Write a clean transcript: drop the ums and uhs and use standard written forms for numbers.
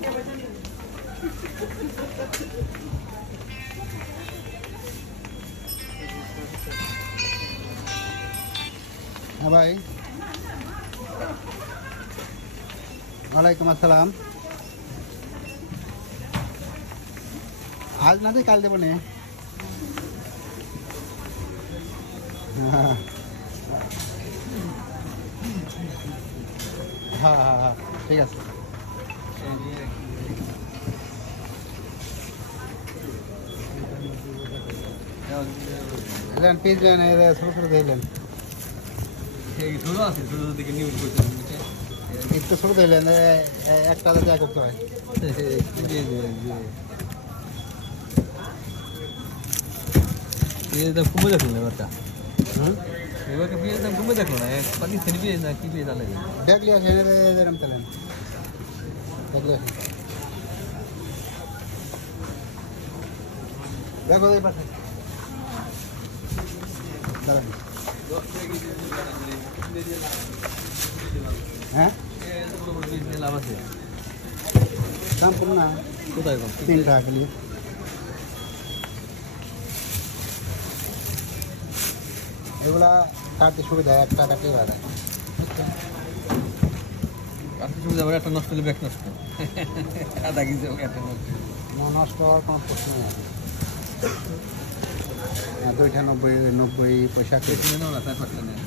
হ্যাঁ ভাই, ওয়ালাইকুম আসসালাম। আজ না দে কাল দেবো নে। হ্যাঁ হ্যাঁ হ্যাঁ, ঠিক আছে। পিস দেন, ছোটো ছোটো দিলেন, একটু ছোটো দিলেন, একটা দেওয়া করতে হয়। কমে দেখলো না এবারটা, এবারটা পেঁয়াজ দাম কমে দেখলো না, পাকিস্তানি পেঁয়াজ না কি পেঁয়াজ আলাদা দেখলি আসেন এরম তেলেন, দেখলি আসেন, দেখো এই পাশে দাঁড়ান। হ্যাঁ লাভ আছে দাম কম না, কোথায় কম? 3 টাকা কিলো। এগুলা কাটতে সুবিধা, 1 টাকা কাটতে পারে। কাটতে সুবিধা হবে, একটা নষ্ট হলে ব্যাগ নষ্ট, আধা কেজি একটা নষ্ট, নষ্ট হওয়ার কোনো প্রশ্ন নেই। 2টা 90 পয়সা কিনে নাও না, 4-5টা নেয়।